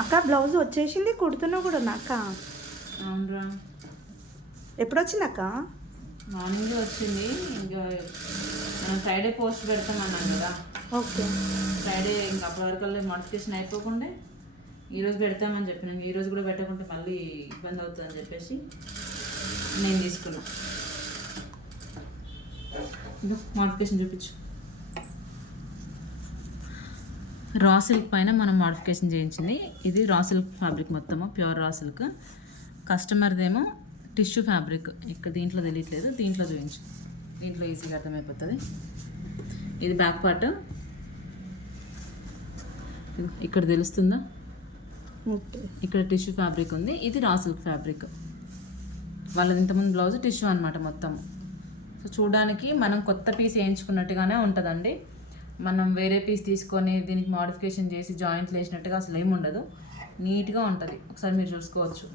అక్క బ్లౌజ్ వచ్చేసింది, కుడుతున్నావు కూడా అక్క. అవునరా. ఎప్పుడు వచ్చింది అక్క? మార్నింగ్ వచ్చింది. ఇంకా మనం ఫ్రైడే పోస్ట్ పెడతామన్నాం కదా. ఓకే. ఫ్రైడే ఇంకా అప్పటి వరకు మోడిఫికేషన్ అయిపోకుండా ఈరోజు పెడతామని చెప్పినాం. ఈరోజు కూడా పెట్టకుంటే మళ్ళీ ఇబ్బంది అవుతుందని చెప్పేసి నేను తీసుకున్నా. ఇంకా మోడిఫికేషన్ చూపించు. రా సిల్క్ పైన మనం మోడిఫికేషన్ చేయించింది. ఇది రా సిల్క్ ఫ్యాబ్రిక్, మొత్తము ప్యూర్ రా సిల్క్. కస్టమర్దేమో టిష్యూ ఫ్యాబ్రిక్. ఇక్కడ దీంట్లో తెలియట్లేదు, దీంట్లో చూపించు. దీంట్లో ఈజీగా అర్థమైపోతుంది. ఇది బ్యాక్ పార్ట్, ఇక్కడ తెలుస్తుందా? ఇక్కడ టిష్యూ ఫ్యాబ్రిక్ ఉంది. ఇది రా సిల్క్ ఫ్యాబ్రిక్. వాళ్ళది ఇంతకుముందు బ్లౌజ్ టిష్యూ అనమాట మొత్తం. సో చూడడానికి మనం కొత్త పీస్ వేయించుకున్నట్టుగానే ఉంటుందండి. మనం వేరే పీస్ తీసుకొని దీనికి మోడిఫికేషన్ చేసి జాయింట్లు వేసినట్టుగా అసలు ఏమి ఉండదు. నీట్గా ఉంటుంది. ఒకసారి మీరు చూసుకోవచ్చు.